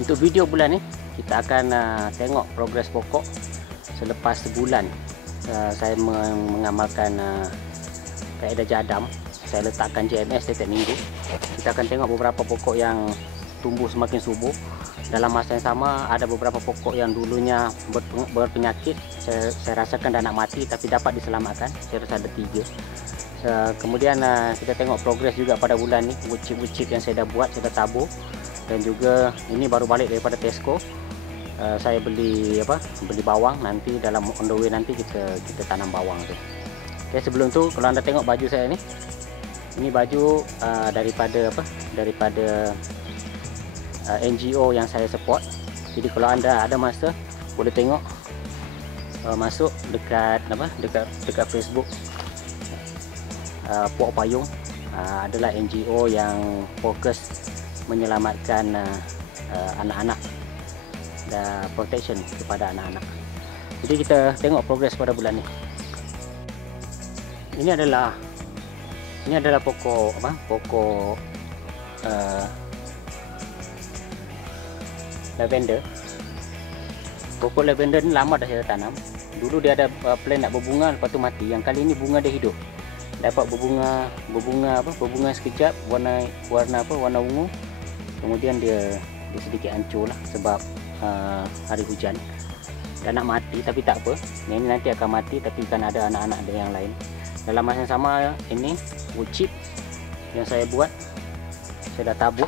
Untuk video bulan ni kita akan tengok progres pokok selepas sebulan saya mengamalkan kaedah jadam. Saya letakkan JMS setiap minggu. Kita akan tengok beberapa pokok yang tumbuh semakin subur. Dalam masa yang sama ada beberapa pokok yang dulunya berpenyakit, saya rasakan dah nak mati tapi dapat diselamatkan. Saya rasa ada 3. Kemudian kita tengok progres juga pada bulan ni. Wood-chip yang saya dah buat, saya dah tabur. Dan juga ini baru balik daripada Tesco. Saya beli bawang. Nanti dalam on the way nanti kita tanam bawang tu. Okay, sebelum tu kalau anda tengok baju saya ni, ini baju daripada NGO yang saya support. Jadi kalau anda ada masa boleh tengok, masuk dekat Facebook Puak Payung. Adalah NGO yang fokus menyelamatkan anak-anak dan protection kepada anak-anak. Jadi kita tengok progres pada bulan ni. Ini adalah pokok lavender. Pokok lavender ni lama dah saya tanam. Dulu dia ada plan nak berbunga, lepas tu mati. Yang kali ni bunga dia hidup. Dapat berbunga sekejap, warna ungu. Kemudian dia sedikit hancur lah sebab hari hujan. Dan nak mati tapi tak apa. Ini nanti akan mati tapi kan ada anak-anak dia yang lain. Dalam masa yang sama, ini wood chip yang saya buat, saya dah tabur.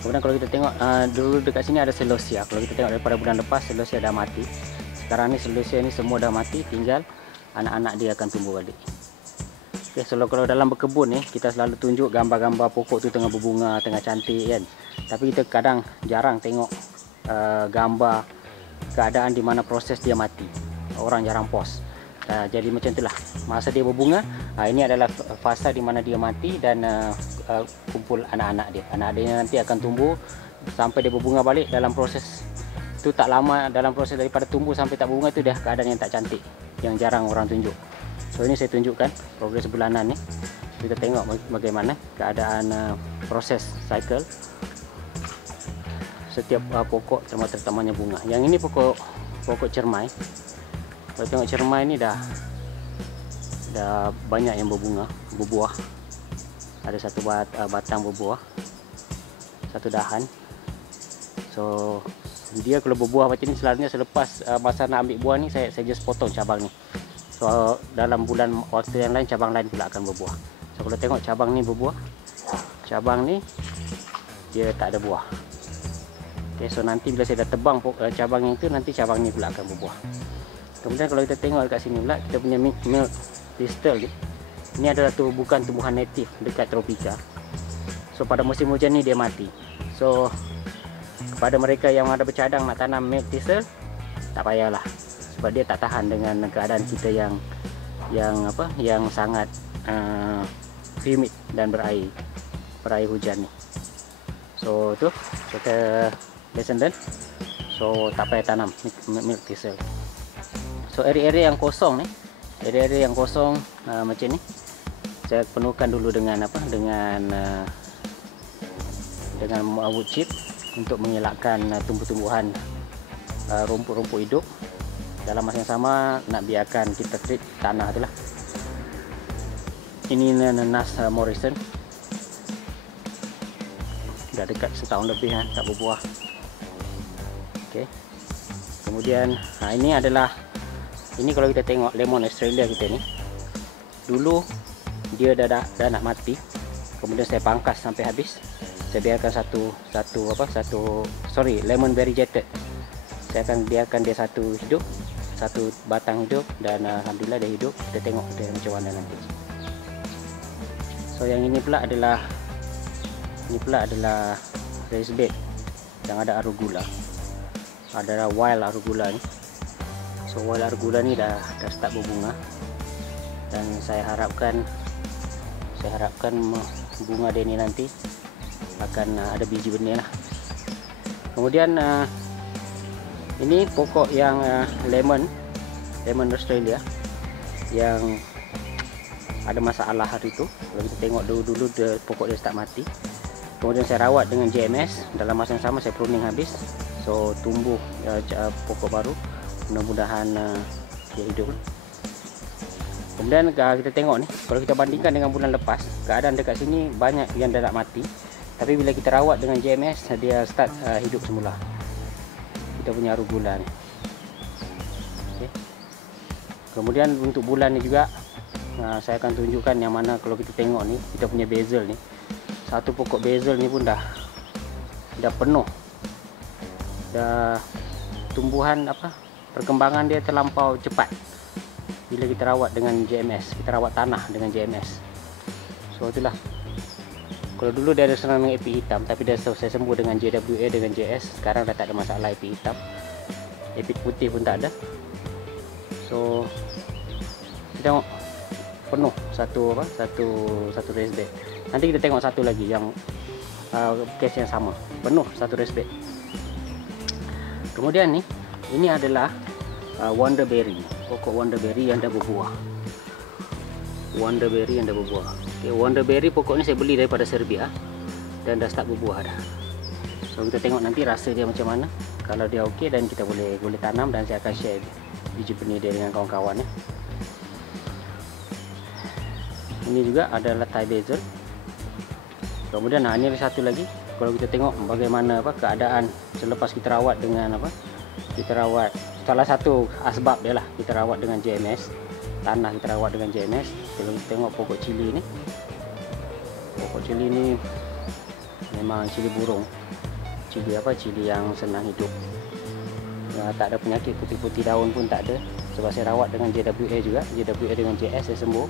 Kemudian kalau kita tengok dulu dekat sini ada celosia. Kalau kita tengok daripada bulan lepas, celosia dah mati. Sekarang ni celosia ni semua dah mati, tinggal anak-anak dia akan tumbuh balik. Okay, so kalau dalam berkebun ni kita selalu tunjuk gambar-gambar pokok tu tengah berbunga, tengah cantik kan. Tapi kita kadang jarang tengok gambar keadaan di mana proses dia mati. Orang jarang post. Jadi macam itulah. Masa dia berbunga, ini adalah fasa di mana dia mati dan kumpul anak-anak dia. Anak dia nanti akan tumbuh sampai dia berbunga balik. Dalam proses itu tak lama, dalam proses daripada tumbuh sampai tak berbunga itu dah keadaan yang tak cantik, yang jarang orang tunjuk. So ini saya tunjukkan progres bulanan ni. Kita tengok bagaimana keadaan proses cycle setiap pokok terutamanya bunga. Yang ini pokok cermai. Kalau tengok cermai ni dah banyak yang berbuah. Ada satu batang berbuah, satu dahan. So dia kalau berbuah macam ni selalunya selepas masa nak ambil buah ni saya just potong cabang ni. So dalam bulan waktu yang lain cabang lain pula akan berbuah. So kalau tengok cabang ni berbuah, cabang ni dia tak ada buah. Okay, so nanti bila saya dah tebang cabang yang itu, nanti cabang ni pula akan berbuah. Kemudian kalau kita tengok dekat sini pula, kita punya milk thistle ni. Ini adalah bukan tumbuhan native dekat tropika. So pada musim hujan ni dia mati. So kepada mereka yang ada bercadang nak tanam milk thistle, tak payahlah. Sebab dia tak tahan dengan keadaan kita yang sangat humid dan berair hujan ni. So tu kita lesson learn. So tak payah tanam milk thistle. So area-area yang kosong ni, macam ni, saya penuhkan dulu dengan wood chip untuk mengelakkan tumbuh-tumbuhan rumput-rumput hidup. Dalam masa yang sama nak biarkan kita treat tanah tu lah. Ini nanas Morrison, dah dekat setahun lebih tak berbuah. Okay. Kemudian ini kalau kita tengok lemon Australia kita ni, dulu dia dah nak mati. Kemudian saya pangkas sampai habis. Saya biarkan lemon variegated. Saya akan biarkan dia satu batang hidup dan alhamdulillah dia hidup. Kita tengok dia macam mana nanti. So yang ini pula adalah raised bed yang ada arugula. Adalah wild arugula ni. So wild arugula ni dah start berbunga dan saya harapkan bunga dia ni nanti akan ada biji benih lah. Kemudian ini pokok yang lemon Australia yang ada masalah hari itu. Kalau kita tengok dulu pokok dia start mati. Kemudian saya rawat dengan JMS, dalam masa yang sama saya pruning habis, so tumbuh pokok baru, mudah-mudahan dia hidup. Kemudian kita tengok nih, kalau kita bandingkan dengan bulan lepas, keadaan dekat sini banyak yang dah nak mati, tapi bila kita rawat dengan JMS dia start hidup semula. Kita punya arugula ni. Okay. Kemudian untuk bulan ni juga saya akan tunjukkan yang mana. Kalau kita tengok ni, kita punya basil ni, satu pokok basil ni pun dah penuh, dah tumbuhan perkembangan dia terlampau cepat bila kita rawat dengan JMS, kita rawat tanah dengan JMS. So itulah, kalau dulu dia ada serang dengan api hitam, tapi dah saya sembuh dengan JWA dengan JS. Sekarang dah tak ada masalah api hitam, api putih pun tak ada. So kita tengok penuh satu raised bed. Nanti kita tengok satu lagi yang case yang sama, penuh satu raised bed. Kemudian ini adalah wonderberry, pokok wonderberry yang dah berbuah. Wonderberry yang dah berbuah. Okay, wonderberry pokok ni saya beli daripada Serbia dan dah start berbuah dah. So kita tengok nanti rasa dia macam mana. Kalau dia okey dan kita boleh tanam, dan saya akan share biji benih dia dengan kawan-kawan ya. Ini juga adalah Thai basil. Kemudian ini ada satu lagi. Kalau kita tengok bagaimana keadaan selepas kita rawat dengan kita rawat, salah satu asbab dia lah, kita rawat dengan JMS, tanah kita rawat dengan JMS. Kalau kita tengok pokok cili ni, pokok cili ni memang cili burung, cili yang senang hidup, tak ada penyakit, putih-putih daun pun tak ada, sebab saya rawat dengan JWA juga, JWA dengan JS saya sembuh.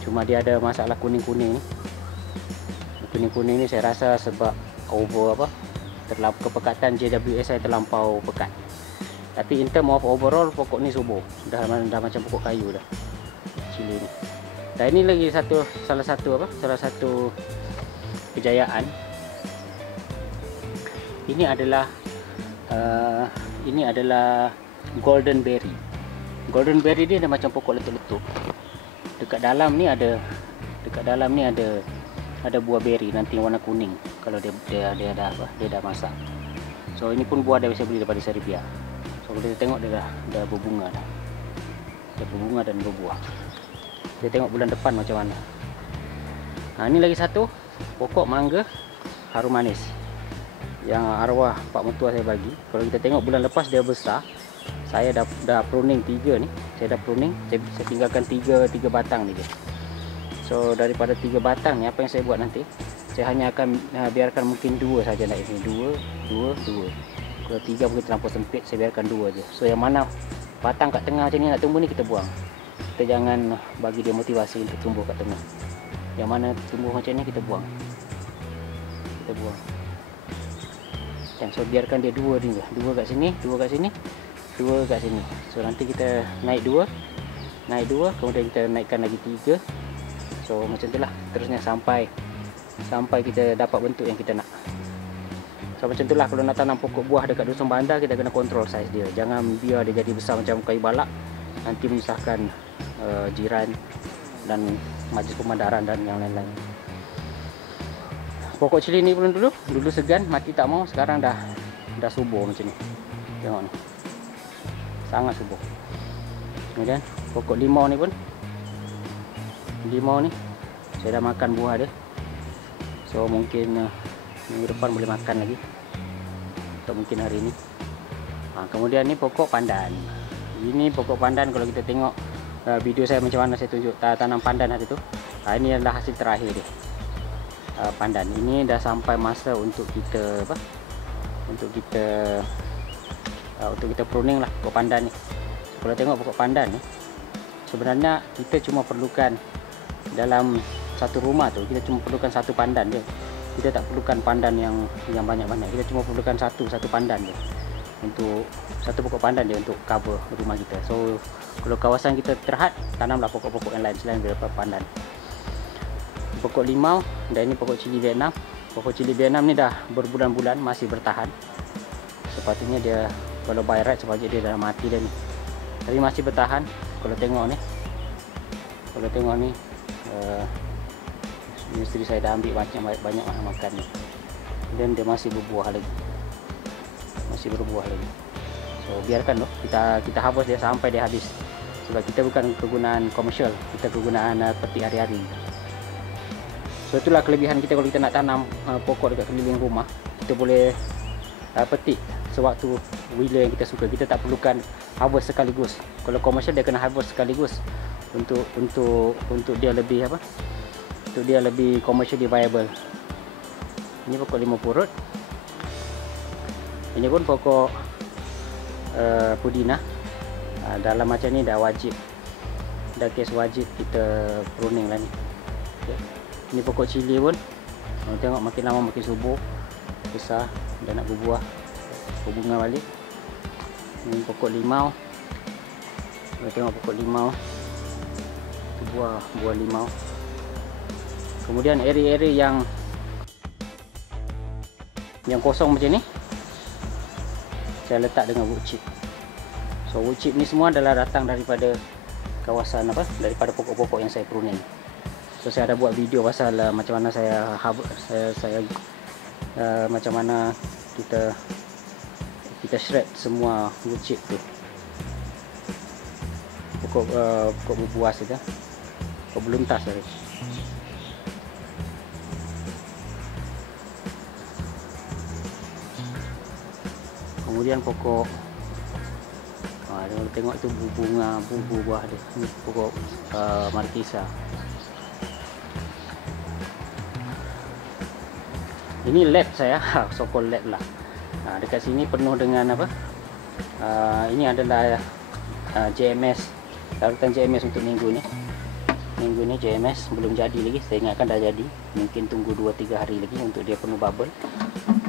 Cuma dia ada masalah kuning-kuning ni. Kuning-kuning ni saya rasa sebab terlampau kepekatan JWA saya terlampau pekat. Tapi in term of overall, pokok ni subur, dah macam pokok kayu dah cili ni. Dan ini lagi salah satu kejayaan. Ini adalah golden berry. Golden berry dia ada macam pokok letup-letup. Dekat dalam ni ada buah beri nanti warna kuning kalau dia dah masak. So ini pun buah dia saya beli daripada Serbia. So kalau kita tengok dia dah berbunga dah. Dia berbunga dan berbuah. Kita tengok bulan depan macam mana. Ini lagi satu pokok mangga harum manis yang arwah pak mertua saya bagi. Kalau kita tengok bulan lepas dia besar. Saya dah pruning 3 ni. Saya dah pruning, saya tinggalkan 3 batang ni dia. So daripada 3 batang ni, apa yang saya buat nanti, saya hanya akan biarkan mungkin 2 saja naik sini. 2. Kalau 3 mungkin terlampau sempit, saya biarkan 2 je. So yang mana batang kat tengah macam ni nak tumbuh ni, kita buang. Kita jangan bagi dia motivasi untuk tumbuh kat tengah. Yang mana tumbuh macam ni, kita buang. Dan so biarkan dia 2 ni je. 2 kat sini, 2 kat sini, 2 kat sini. So nanti kita naik 2, kemudian kita naikkan lagi 3. So macam itulah terusnya sampai kita dapat bentuk yang kita nak. So macam itulah kalau nak tanam pokok buah dekat dusun bandar, kita kena kontrol saiz dia. Jangan biar dia jadi besar macam kayu balak, nanti menyusahkan jiran dan majlis pemandaran dan yang lain-lain. Pokok cili ni pun dulu segan, mati tak mau, sekarang dah subur macam ni. Tengok ni. Sangat subur. Kemudian pokok limau ni pun, limau ni saya dah makan buah dia. So mungkin minggu depan boleh makan lagi, atau mungkin hari ini. Kemudian ni pokok pandan. Ini pokok pandan, kalau kita tengok video saya macam mana saya tunjuk tanam pandan hari tu. Ini adalah hasil terakhir dia. Pandan ini dah sampai masa untuk kita untuk kita pruning lah pokok pandan ni. Kalau tengok pokok pandan ni, sebenarnya kita cuma perlukan dalam satu rumah tu, kita cuma perlukan satu pandan je. Kita tak perlukan pandan yang banyak-banyak. Kita cuma perlukan satu pandan je, untuk satu pokok pandan dia untuk cover rumah kita. So kalau kawasan kita terhad, tanamlah pokok-pokok yang lain selain daripada pandan. Pokok limau dan ini pokok cili Vietnam. Pokok cili Vietnam ni dah berbulan-bulan masih bertahan. Sepatutnya dia kalau by right sepatutnya dia dah mati dah ni, tapi masih bertahan. Kalau Kalau tengok ni, isteri saya dah ambil banyak makan ni. Dan dia masih berbuah lagi. Masih berbuah lagi. So biarkan loh, kita harvest dia sampai dia habis. Sebab kita bukan kegunaan komersial, kita kegunaan petik hari-hari. So itulah kelebihan kita kalau kita nak tanam pokok dekat keliling rumah. Kita boleh petik sewaktu bila yang kita suka. Kita tak perlukan harvest sekaligus. Kalau komersial dia kena harvest sekaligus untuk dia lebih apa? Untuk dia lebih commercially viable. Ini pokok limau purut. Ini pun pokok pudina. Dalam macam ni dah wajib, dah kes wajib kita pruning lah ni. Okay. Ini pokok cili pun, tengok makin lama makin subur, besar, dah nak berbuah, berbunga balik. Ini pokok limau, tengok pokok limau, itu buah limau. Kemudian area-area yang kosong macam ni, saya letak dengan wood chip. So wood chip ni semua adalah datang daripada kawasan apa? Daripada pokok-pokok yang saya pruning. So saya ada buat video pasal macam mana saya macam mana kita shred semua wood chip tu. Pokok berbuah saja. Pokok beluntas tadi. Kemudian pokok, kalau tengok tu bunga, buah dia. Ini pokok markisa. Ini lab saya, so-called lab lah. Dekat sini penuh dengan apa? Ini adalah JMS, larutan JMS untuk minggu ni. Minggu ni JMS belum jadi lagi. Saya ingatkan dah jadi. Mungkin tunggu 2-3 hari lagi untuk dia penuh bubble.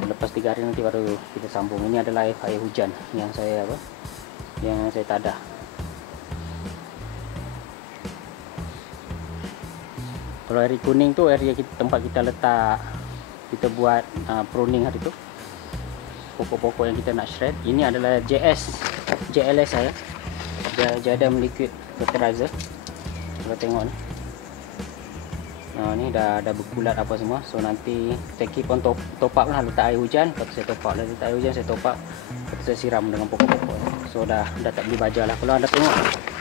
Lepas 3 hari nanti baru kita sambung. Ini adalah air hujan yang saya apa? Yang saya tadah. Kalau area kuning tu area tempat kita letak, kita buat pruning hari tu. Pokok-pokok yang kita nak shred. Ini adalah JLS saya. Jadam liquid fertilizer. Kalau tengok ni. Ni dah berkulat apa semua. So nanti saya keep on top up lah, letak air hujan. Lepas saya top up lah, letak air hujan, saya top up. Lepas saya siram dengan pokok-pokok. So dah tak beli baja lah. Kalau anda tengok,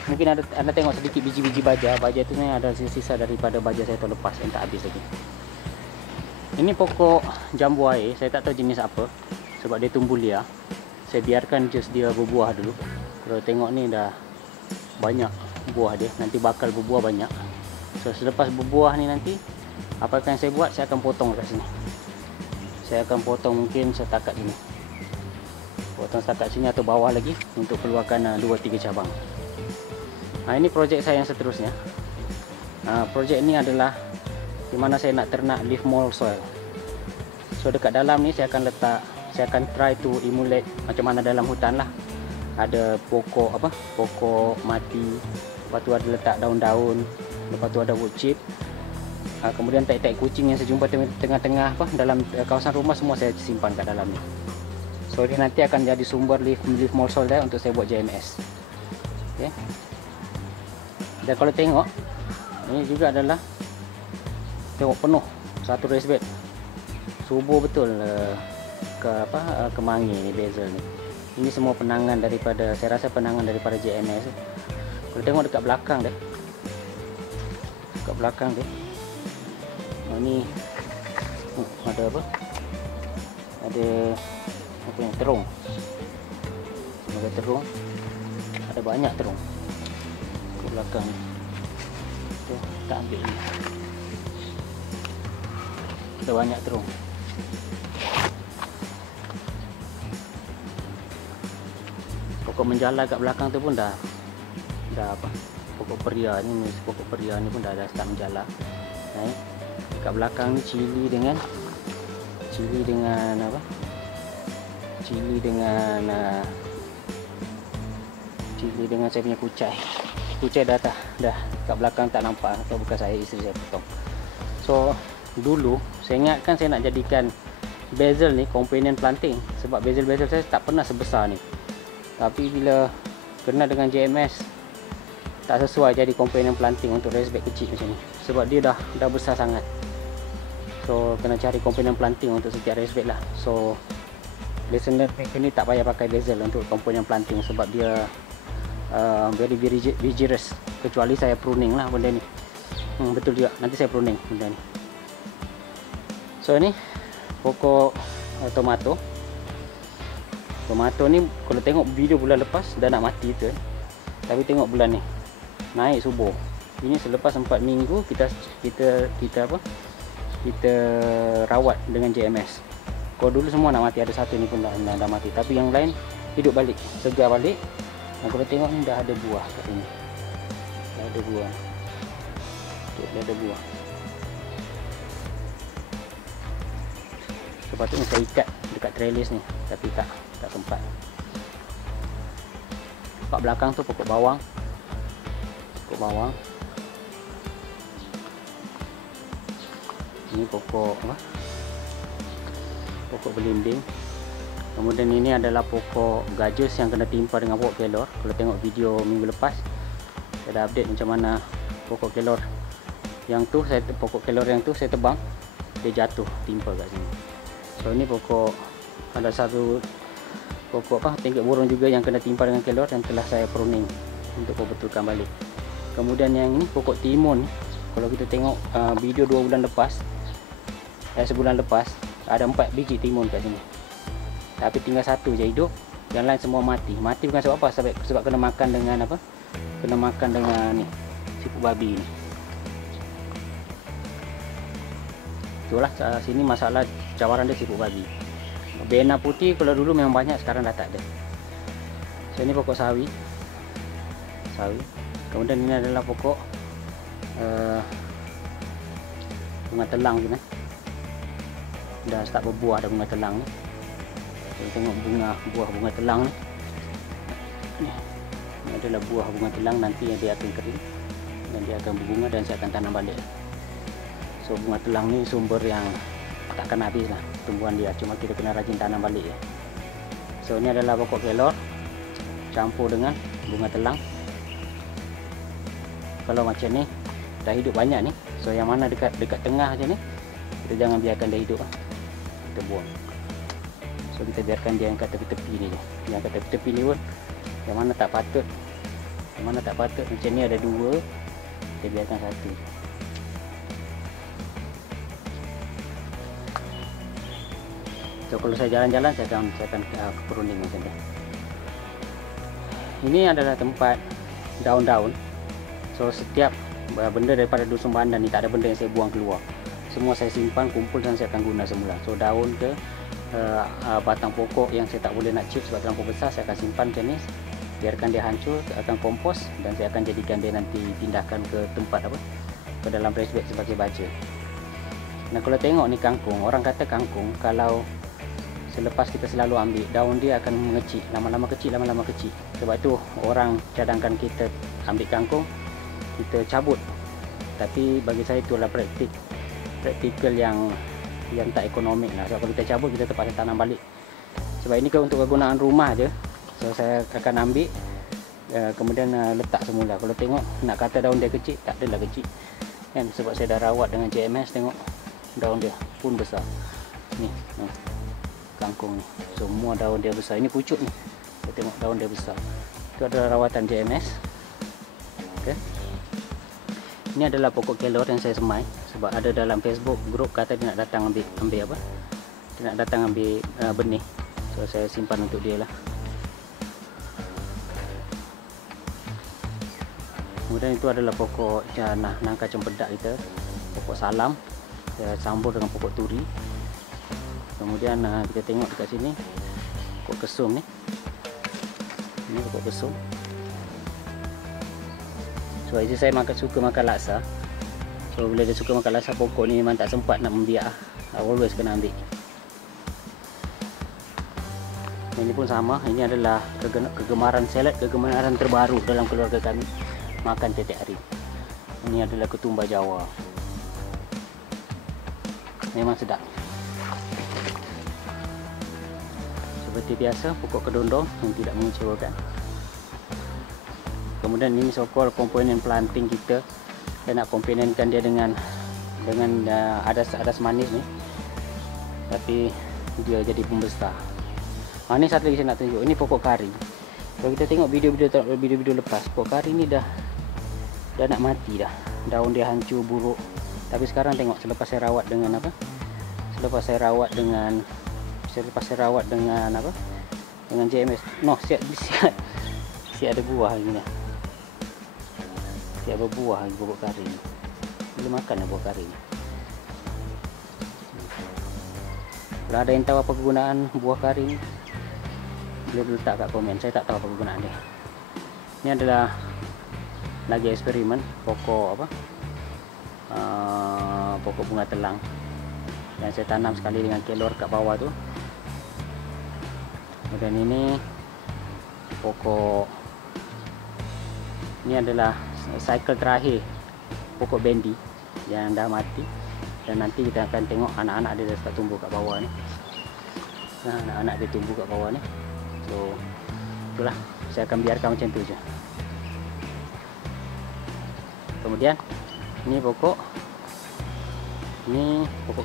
mungkin anda tengok sedikit biji-biji baja. Baja tu ada sisa daripada baja saya tahun lepas yang tak habis lagi. Ini pokok jambu air, saya tak tahu jenis apa sebab dia tumbuh liar. Saya biarkan just dia berbuah dulu. Kalau tengok ni dah banyak buah dia, nanti bakal berbuah banyak. So selepas berbuah ni nanti apa yang saya buat, saya akan potong kat sini. Saya akan potong mungkin setakat ini. Potong setakat sini atau bawah lagi untuk keluarkan 2-3 cabang. Ini projek saya yang seterusnya. Projek ini adalah di mana saya nak ternak leaf mold soil. So dekat dalam ni saya akan try to emulate macam mana dalam hutan lah. Ada pokok pokok mati, lepas tu ada letak daun-daun, lepas tu ada wood chip. Kemudian tai-tai kucing yang saya jumpa tengah-tengah dalam kawasan rumah, semua saya simpan kat dalam ni. So dia nanti akan jadi sumber leaf mold soil untuk saya buat JMS. Okay. Dan kalau tengok, ini juga adalah tengok penuh satu raised bed, subur betul ke mangi ni, basil ni. Ini semua penangan daripada, saya rasa penangan daripada JMS. Kalau tengok dekat belakang dia, ni ada apa? Ada apa yang terung. Ada terung. Ada banyak terung ke belakang ni. Tu tak ambil ni. Ada banyak terung. Pokok menjala kat belakang tu pun dah apa? Pokok peria ni pun dah start menjala. Kat belakang ni cili dengan apa? Cili dengan saya punya kucai. Kucai dah kat belakang tak nampak, atau bukan saya, isteri saya potong. So dulu saya ingatkan saya nak jadikan basil ni companion planting, sebab basil saya tak pernah sebesar ni. Tapi bila kena dengan JMS, tak sesuai jadi komponen planting untuk raised bed kecil macam ni, sebab dia dah besar sangat. So kena cari komponen planting untuk setiap raised bed lah. So listener pack ni tak payah pakai bezel untuk komponen planting sebab dia very vigorous, kecuali saya pruning lah benda ni. Betul juga, nanti saya pruning benda ni. So ni pokok tomato. Tomato ni kalau tengok video bulan lepas dah nak mati tu, tapi tengok bulan ni naik subur. Ini selepas 4 minggu kita rawat dengan JMS. Kalau dulu semua nak mati, ada satu ni pun dah mati, tapi yang lain hidup balik, segar balik. Nah, kalau tengok ni dah ada buah kat sini. Dah ada buah. Dah ada buah. Sepatutnya saya ikat dekat trellis ni, tapi tak sempat. Kat belakang tu pokok bawang. Ini pokok apa? Pokok belimbing. Kemudian ini adalah pokok gajus yang kena timpa dengan pokok kelor. Kalau tengok video minggu lepas, saya dah update macam mana pokok kelor yang tu, pokok kelor yang tu saya tebang, dia jatuh timpa kat sini. So ini pokok, ada satu pokok tingkat burung juga yang kena timpa dengan kelor yang telah saya pruning untuk betulkan balik. Kemudian yang ini pokok timun. Kalau kita tengok video 2 bulan lepas, sebulan lepas, ada 4 biji timun kat sini, tapi tinggal 1 je hidup, yang lain semua mati. Mati bukan sebab apa? Sebab kena makan dengan apa? Kena makan dengan ni, siput babi ni. Itulah sini masalah cawaran dia, siput babi. Bena putih kalau dulu memang banyak, sekarang dah tak ada. So ini pokok sawi. Kemudian ini adalah pokok bunga telang ni. Dah start berbuah dah bunga telang ni. Kita tengok buah bunga telang ni. Ini adalah buah bunga telang, nanti dia akan kering dan dia akan berbunga dan saya akan tanam balik. So bunga telang ni sumber yang takkan habis lah tumbuhan dia, cuma kita kena rajin tanam balik ya. So ini adalah pokok kelor campur dengan bunga telang. Kalau macam ni dah hidup banyak ni, so yang mana dekat tengah macam ni, kita jangan biarkan dia hidup, kita buang. So kita biarkan dia yang kat tepi-tepi ni je. Yang kat tepi-tepi ni pun yang mana tak patut, macam ni ada 2, kita biarkan 1. So kalau saya jalan-jalan, saya akan pruning macam ni. Ini adalah tempat daun-daun. So setiap benda daripada dusun Bandan ni, tak ada benda yang saya buang keluar. Semua saya simpan, kumpul dan saya akan guna semula. So daun ke batang pokok yang saya tak boleh nak chip sebab terlampau besar, saya akan simpan macam ni. Biarkan dia hancur, akan kompos, dan saya akan jadikan dia nanti pindahkan ke tempat ke dalam raised bed sebagai baja. Nah kalau tengok ni kangkung, orang kata kangkung kalau selepas kita selalu ambil, daun dia akan mengecil, lama-lama kecil. Sebab itu orang cadangkan kita ambil kangkung, kita cabut. Tapi bagi saya itulah praktikal yang tak ekonomik lah. Sebab kalau kita cabut, kita terpaksa tanam balik. Sebab ini untuk kegunaan rumah je. So saya akan ambil, kemudian letak semula. Kalau tengok nak kata daun dia kecil, tak adalah kecil kan, sebab saya dah rawat dengan JMS. Tengok daun dia pun besar ni, kangkung ni, semua daun dia besar. Ini pucuk ni, kita tengok daun dia besar. Itu adalah rawatan JMS. Okay. Ini adalah pokok kelor yang saya semai, sebab ada dalam Facebook grup kata dia nak datang ambil apa, dia nak datang ambil benih. So saya simpan untuk dia lah. Kemudian itu adalah pokok nangka cempedak kita, pokok salam, saya campur dengan pokok turi. Kemudian kita tengok dekat sini pokok kesum ni. Ini pokok kesum. So isteri saya suka makan laksa. So bila dia suka makan laksa, pokok ni memang tak sempat nak membiak. Always kena ambil. Ini pun sama. Ini adalah kegemaran salad, kegemaran terbaru dalam keluarga kami, makan setiap hari. Ini adalah ketumbar Jawa. Memang sedap. Seperti biasa, pokok kedondong yang tidak mengecewakan. Kemudian ini so-called komponen planting kita. Saya nak komponenkan dia dengan adas manis ni, tapi dia jadi pembesar. Ini satu lagi saya nak tunjuk. Ini pokok kari. Kalau kita tengok video-video lepas, pokok kari ni dah nak mati dah. Daun dia hancur, buruk. Tapi sekarang tengok, selepas saya rawat dengan apa? Selepas saya rawat dengan apa? Dengan JMS. No, siap ada buah lagi ni. Siap berbuah lagi pokok kari ni. Boleh makan lah pokok kari ni. Kalau ada yang tahu apa kegunaan buah kari ni, boleh letak kat komen. Saya tak tahu apa kegunaan dia. Ini adalah lagi eksperimen pokok apa? Pokok bunga telang yang saya tanam sekali dengan kelor kat bawah tu. Kemudian ini pokok, ini adalah cycle terakhir pokok bendi yang dah mati, dan nanti kita akan tengok anak-anak dia dah start tumbuh kat bawah ni. Nah, anak-anak dia tumbuh kat bawah ni. So itulah, saya akan biarkan macam tu je. Kemudian ini pokok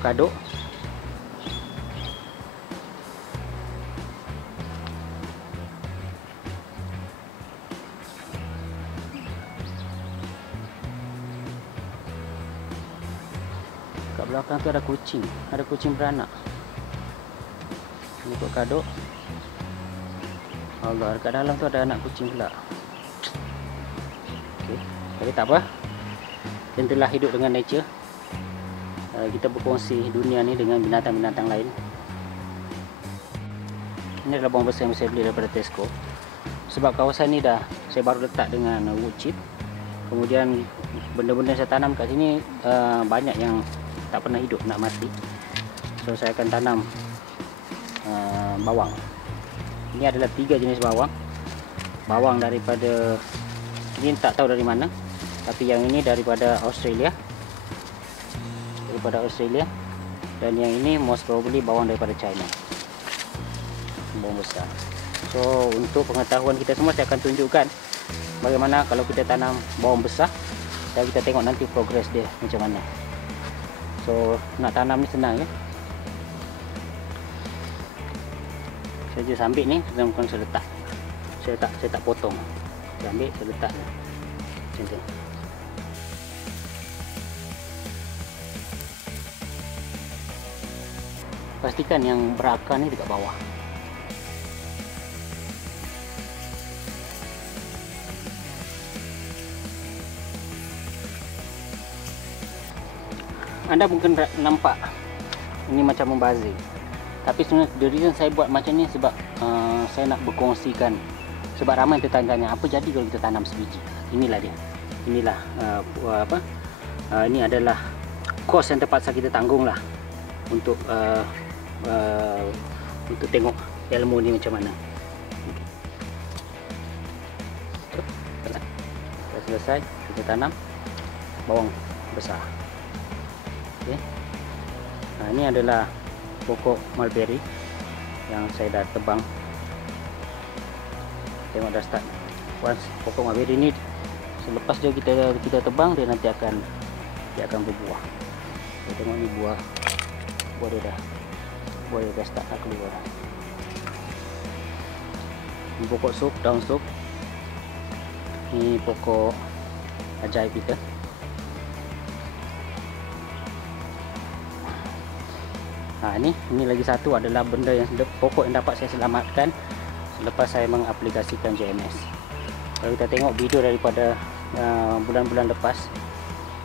kaduk. Kat belakang tu ada kucing beranak. Ini pokok kaduk. Allah, kat dalam tu ada anak kucing pula. Okey, tapi tak apa. Tentulah hidup dengan nature. Kita berkongsi dunia ni dengan binatang-binatang lain. Ini adalah bawang besar yang saya beli daripada Tesco. Sebab kawasan ni saya baru letak dengan wood chip. Kemudian benda-benda saya tanam kat sini banyak yang tak pernah hidup, nak mati. So saya akan tanam bawang. Ini adalah 3 jenis bawang. Bawang daripada, ini tak tahu dari mana, tapi yang ini daripada Australia. Dan yang ini most probably bawang daripada China. Bawang besar. So untuk pengetahuan kita semua, saya akan tunjukkan bagaimana kalau kita tanam bawang besar, dan kita tengok nanti progress dia macam mana. So nak tanam ni senang ya. Saya just ambil ni, bukan saya letak. Saya tak potong. Saya ambil, saya letak macam tu. Pastikan yang berakar ni dekat bawah. Anda mungkin nampak ini macam membazir, tapi sebenarnya the reason saya buat macam ni sebab saya nak berkongsikan. Sebab ramai yang tanya apa jadi kalau kita tanam sebiji. Inilah dia. Inilah ini adalah kos yang terpaksa kita tanggung lah untuk tengok ilmu ni macam mana. Dah selesai, kita tanam bawang besar. Okay. Nah, ini adalah pokok mulberry yang saya dah tebang. Tengok dah start. Once pokok mulberry ni selepas dia kita tebang, dia nanti akan berbuah. Kita tengok ni buah dia dah start nak keluar. Ini pokok sup, daun sup. Ini pokok ajaib kita. Nah, ini lagi satu adalah benda yang pokok yang dapat saya selamatkan selepas saya mengaplikasikan JMS. Kalau kita tengok video daripada bulan-bulan lepas,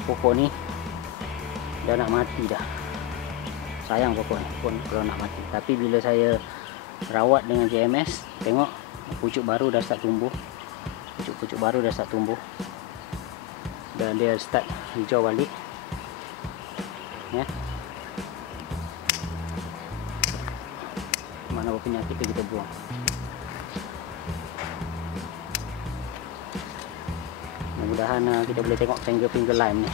pokok ni dah nak mati dah. Sayang pokok ni pun kalau nak mati. Tapi bila saya rawat dengan JMS, tengok pucuk baru dah start tumbuh. Pucuk baru dah start tumbuh. Dan dia start hijau balik. Ya. Mana penyakit kita buang. Mudah-mudahan kita boleh tengok finger lime ni.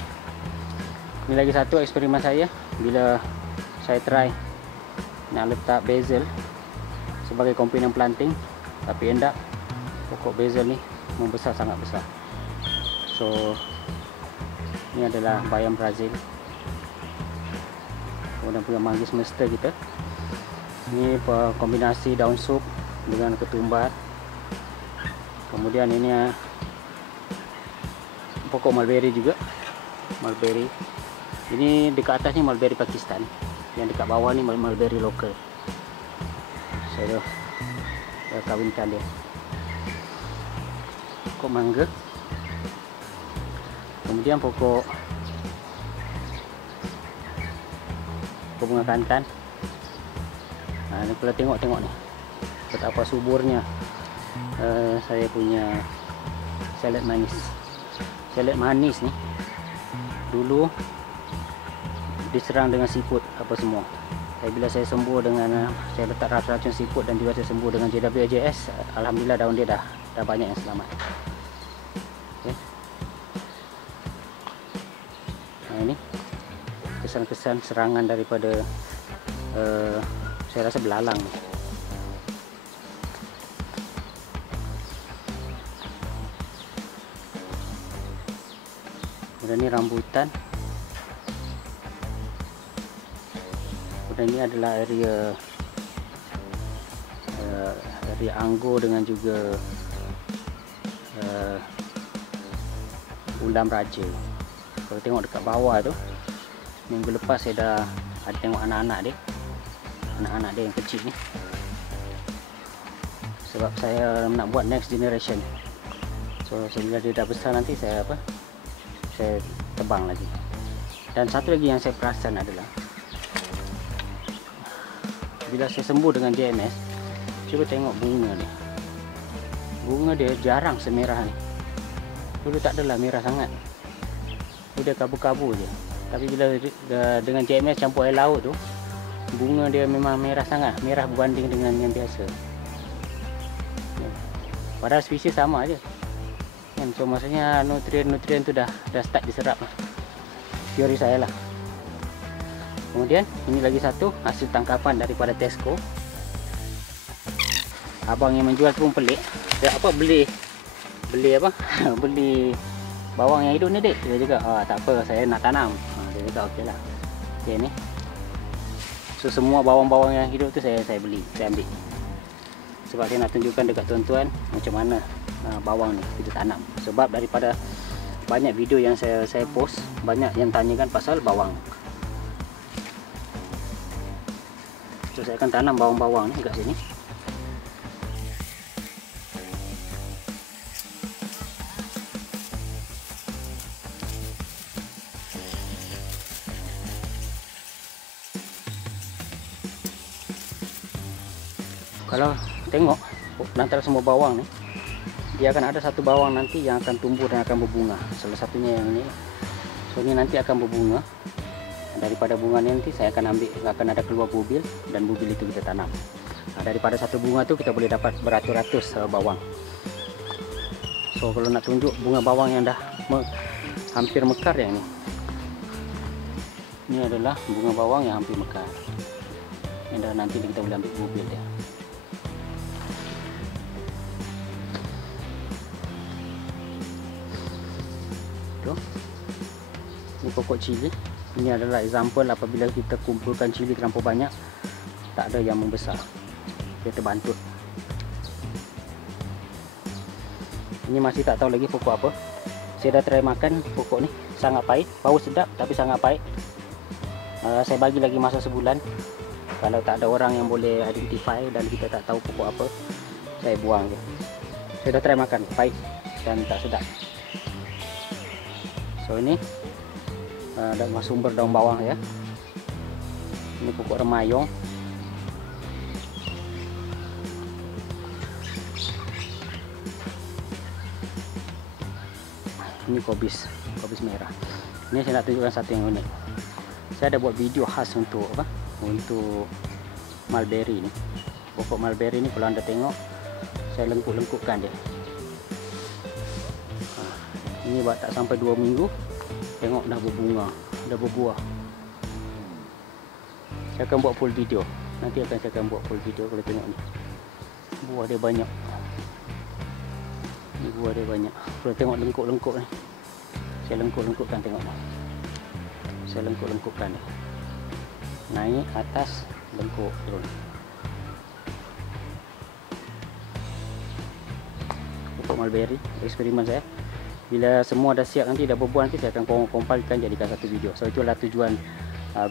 Ini lagi satu eksperimen saya bila saya try nak letak basil sebagai komponen planting, tapi end up pokok basil ni membesar, sangat besar. So ini adalah bayam Brazil. Kemudian punya manggis semesta kita. Ini kombinasi daun sup dengan ketumbar. Kemudian ini pokok mulberry juga. Mulberry. Ini dekat atas ni mulberry Pakistan. Yang dekat bawah ni mulberry lokal. Saya dah kawinkan dia. Pokok mangga. Kemudian pokok bunga kantan. Nah, ni kalau tengok ni betapa suburnya saya punya salad manis. Salad manis ni dulu diserang dengan siput apa semua. Tapi bila saya sembuh dengan saya letak racun siput dan juga saya sembuh dengan JWJS, alhamdulillah daun dia dah banyak yang selamat. Okay. Nah, ini kesan-kesan serangan daripada saya rasa belalang. Dan ini rambutan. Dan ini adalah area anggur dengan juga ulam raja. Kalau tengok dekat bawah tu, minggu lepas saya dah ada tengok anak-anak dia yang kecil ni. Sebab saya nak buat next generation. So bila dia dah besar nanti saya tebang lagi. Dan satu lagi yang saya perasan adalah bila saya sembuh dengan JMS, cuba tengok bunga ni. Bunga dia jarang semerah ni. Dulu tak adalah merah sangat. Dia kabu-kabu je. Tapi bila dengan JMS campur air laut tu, bunga dia memang merah sangat. Merah berbanding dengan yang biasa. Padahal spesies sama aje. So maksudnya nutrien tu dah start diserap lah. Teori saya lah. Kemudian ini lagi satu hasil tangkapan daripada Tesco. Abang yang menjual tu pun pelik. Dia beli apa? Beli bawang yang hidup ni, Dek. Dia juga tak apa, saya nak tanam. Dia juga okeylah. Okey ni. So semua bawang-bawang yang hidup tu saya beli, saya ambil. Sebab saya nak tunjukkan dekat tuan-tuan macam mana bawang ni kita tanam. Sebab daripada banyak video yang saya post, banyak yang tanyakan pasal bawang. So saya akan tanam bawang-bawang ni kat sini. Kalau tengok antara semua bawang ni, dia akan ada satu bawang nanti yang akan tumbuh dan akan berbunga. Salah satunya yang ini. So ini nanti akan berbunga. Daripada bunga ni nanti saya akan ambil, akan ada keluar bubil, dan bubil itu kita tanam. Daripada satu bunga tu kita boleh dapat beratus-ratus bawang. So kalau nak tunjuk bunga bawang yang dah hampir mekar yang ni. Ini adalah bunga bawang yang hampir mekar. Yang dah nanti kita boleh ambil bubil dia. Tuh. Ini pokok cili. Ini adalah example apabila kita kumpulkan cili terlampau banyak, tak ada yang membesar. Dia terbantut. Ini masih tak tahu lagi pokok apa. Saya dah try makan pokok ni, sangat pahit. Bau sedap tapi sangat pahit. Saya bagi lagi masa sebulan. Kalau tak ada orang yang boleh identify dan kita tak tahu pokok apa, saya buang je. Saya dah try makan, pahit dan tak sedap. So ini ada sumber daun bawang ya. Ini pokok remayong. Ini kobis merah. Ini saya nak tunjukkan satu yang unik. Saya ada buat video khas untuk apa? Untuk mulberry ni. Pokok mulberry ni kalau anda tengok, saya lengkuk-lengkukkan dia. Ini buat tak sampai 2 minggu. Tengok dah berbunga, dah berbuah. Saya akan buat full video. Nanti saya akan buat full video kalau tengok ni. Buah dia banyak. Ini buah dia banyak. Kalau tengok lengkuk-lengkuk ni, saya lengkuk-lengkukkan, tengok ni. Saya lengkuk-lengkukkan ni. Naik atas, lengkuk turun. Pokok mulberry, eksperimen saya. Bila semua dah siap nanti, dah berbuah nanti, saya akan kompilkan jadikan satu video. So itulah tujuan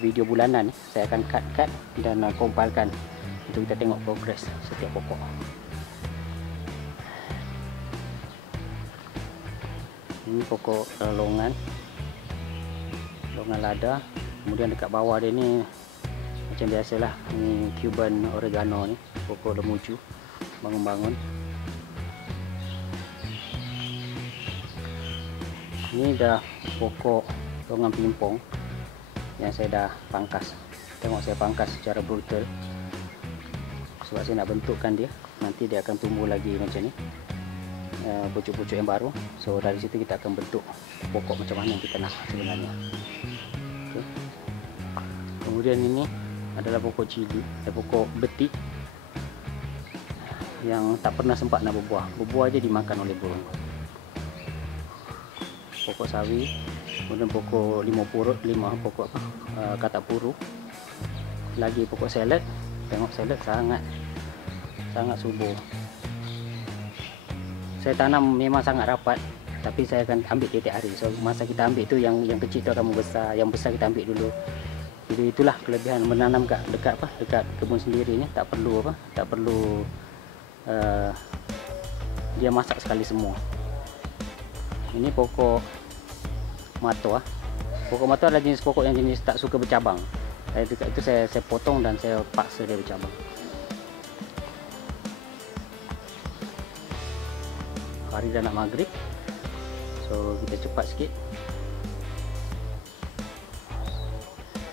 video bulanan ni. Saya akan cut dan kompilkan untuk kita tengok progres setiap pokok. Ini pokok longan lada. Kemudian dekat bawah dia ni macam biasalah, ni Cuban oregano ni, pokok lemuju bangun-bangun. Ini dah pokok longan pimpong yang saya dah pangkas. Tengok saya pangkas secara brutal sebab saya nak bentukkan dia. Nanti dia akan tumbuh lagi macam ni, pucuk-pucuk yang baru. So dari situ kita akan bentuk pokok macam mana yang kita nak sebenarnya. Okay. Kemudian ini adalah pokok cili, pokok betik yang tak pernah sempat nak berbuah. Berbuah aja dimakan oleh burung. Pokok sawi, kemudian pokok lima pokok katak puru. Lagi pokok salad. Tengok salad sangat subur. Saya tanam memang sangat rapat, tapi saya akan ambil tiap-tiap hari. So masa kita ambil tu yang kecil tu akan membesar, yang besar kita ambil dulu. Jadi itulah kelebihan menanam dekat kebun sendiri ni. Tak perlu dia masak sekali semua. Ini pokok matua. Pokok matua adalah jenis pokok yang jenis tak suka bercabang. Dekat itu saya potong dan saya paksa dia bercabang. Hari dah nak maghrib, so kita cepat sikit.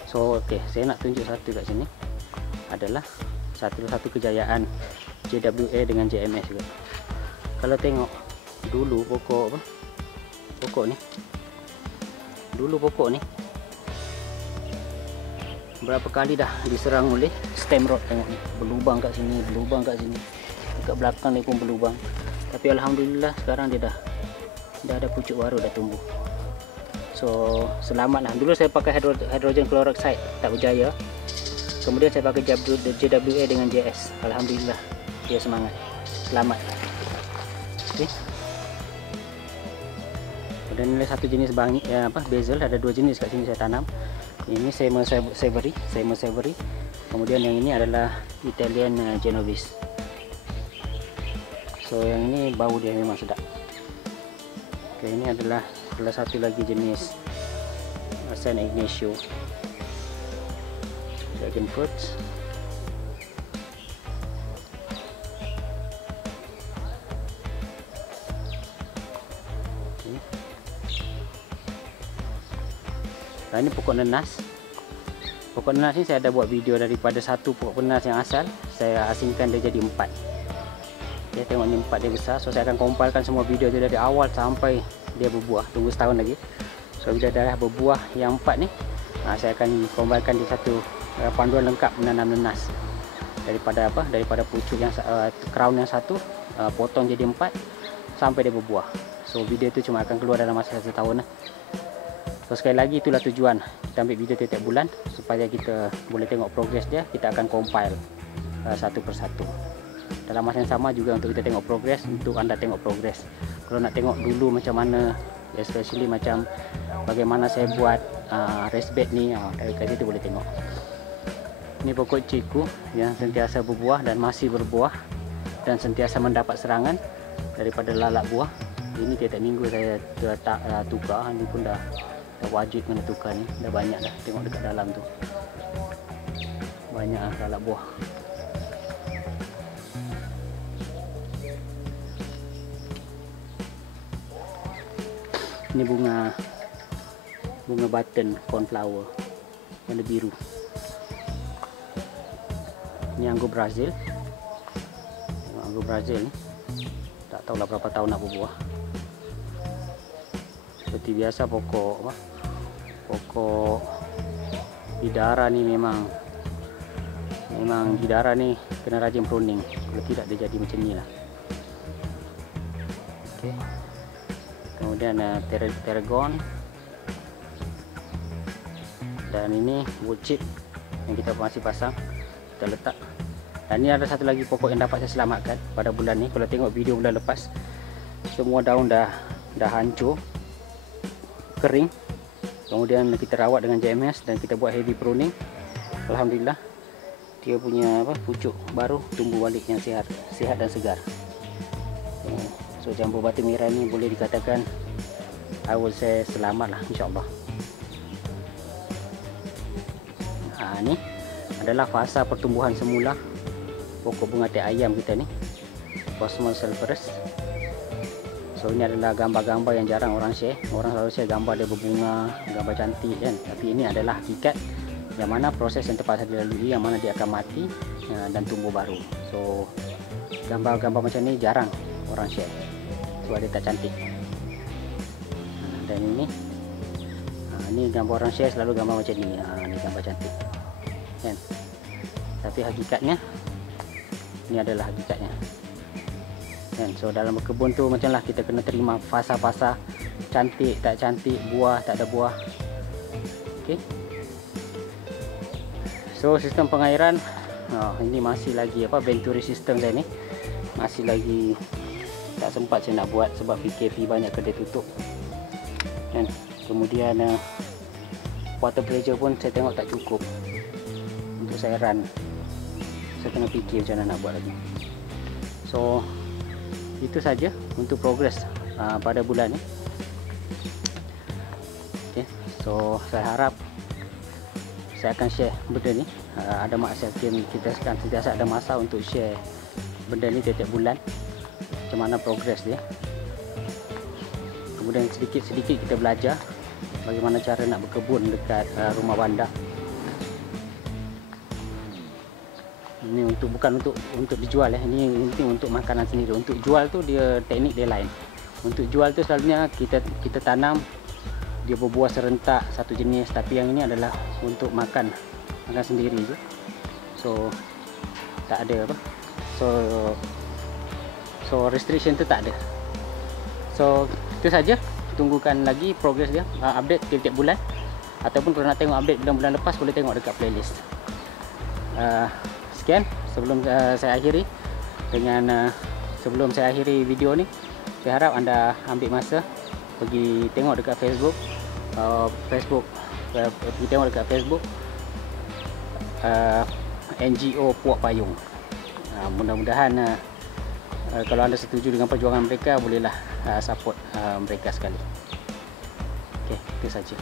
So okey, saya nak tunjuk satu kat sini adalah satu kejayaan JWA dengan JMS juga. Kalau tengok dulu pokok ni berapa kali dah diserang oleh stem rot. Tengok ni, berlubang kat sini, dekat belakang ni pun berlubang. Tapi alhamdulillah sekarang dia dah ada pucuk baru, dah tumbuh. So selamatlah. Dulu saya pakai hydrogen peroxide, tak berjaya. Kemudian saya pakai JWA dengan JS. Alhamdulillah dia semangat, selamat. Okay. Dan ini satu jenis basil, ada dua jenis kat sini saya tanam. Ini Seymour Savory. Kemudian yang ini adalah Italian Genovese. So yang ini bau dia memang sedap. Okay, ini adalah salah satu lagi jenis San Ignacio Dragon Fruits. Okay. Nah, ini pokok nenas. Pokok nenas ni saya ada buat video daripada satu pokok nenas yang asal, saya asingkan dia jadi 4. Ya, tengok ni 4 dia besar. So saya akan kompilkan semua video tu dari awal sampai dia berbuah. Tunggu setahun lagi. So bila dah berbuah yang 4 ni, saya akan kompilkan di satu panduan lengkap menanam nenas. Daripada pucuk yang crown yang satu, potong jadi 4 sampai dia berbuah. So video tu cuma akan keluar dalam masa 1 tahun. So sekali lagi itulah tujuan kita ambil video tiap bulan supaya kita boleh tengok progres dia. Kita akan compile satu persatu. Dalam masa yang sama juga untuk kita tengok progres, untuk anda tengok progres. Kalau nak tengok dulu macam mana, especially macam bagaimana saya buat raised bed ni, dari situ boleh tengok. Ini pokok ciku yang sentiasa berbuah dan masih berbuah dan sentiasa mendapat serangan daripada lalat buah. Ini tiap minggu saya tukar. Ini pun dah wajib kena tukar ni. Dah banyak dah, tengok dekat dalam tu banyak lalat buah. Ini bunga button cornflower warna biru. Ini anggur Brazil. Anggur Brazil ni tak tahulah berapa tahun nak berbuah. Seperti biasa pokok bidara ni memang bidara ni kena rajin pruning. Kalau tidak dia jadi macam ni lah. Okay. Kemudian Terragon, dan ini wood chip yang kita masih pasang, kita letak. Dan ini ada satu lagi pokok yang dapat saya selamatkan pada bulan ni. Kalau tengok video bulan lepas, semua daun dah hancur, kering. Kemudian kita rawat dengan JMS dan kita buat heavy pruning. Alhamdulillah dia punya pucuk baru tumbuh balik yang sihat dan segar. So jambu batu merah ni boleh dikatakan I would say selamat lah, insyaAllah. Ni adalah fasa pertumbuhan semula pokok bunga teh ayam kita ni, Cosmos Sulphurus. So ini adalah gambar-gambar yang jarang orang share. Orang selalu share gambar dia berbunga, gambar cantik kan. Tapi ini adalah hakikat yang mana proses yang terpaksa dilalui, yang mana dia akan mati dan tumbuh baru. So gambar-gambar macam ni jarang orang share sebab dia tak cantik. Dan ini gambar orang share selalu gambar macam ni. Ni gambar cantik kan. Tapi hakikatnya ini adalah hakikatnya kan. So dalam berkebun tu macamlah kita kena terima fasa-fasa, cantik tak cantik, buah tak ada buah. Okey. So sistem pengairan ini masih lagi Venturi system saya ni masih lagi tak sempat saya nak buat sebab PKP banyak kedai tutup kan. Kemudian water pressure pun saya tengok tak cukup untuk saya run. Saya tengah fikir macam mana nak buat lagi. So itu saja untuk progres pada bulan ni. Okay. So saya harap saya akan share benda ni. Ada masa kita akan sentiasa ada masa untuk share benda ni tiap-tiap bulan, macam mana progres dia. Kemudian sedikit-sedikit kita belajar bagaimana cara nak berkebun dekat rumah bandar. Ini bukan untuk dijual ini untuk makanan sendiri. Untuk jual tu dia teknik dia lain. Untuk jual tu selalunya kita tanam, dia berbuah serentak satu jenis, tapi yang ini adalah untuk makan sendiri je. So tak ada so restriction tu tak ada. So itu saja. Tunggukan lagi progres dia, update tiap-tiap bulan, ataupun kalau nak tengok update bulan-bulan lepas boleh tengok dekat playlist. Sekian sebelum saya akhiri dengan sebelum saya akhiri video ni, saya harap anda ambil masa pergi tengok dekat Facebook, pergi tengok dekat Facebook NGO Puak Payung. Mudah-mudahan kalau anda setuju dengan perjuangan mereka, bolehlah support mereka sekali. Okey, itu saja.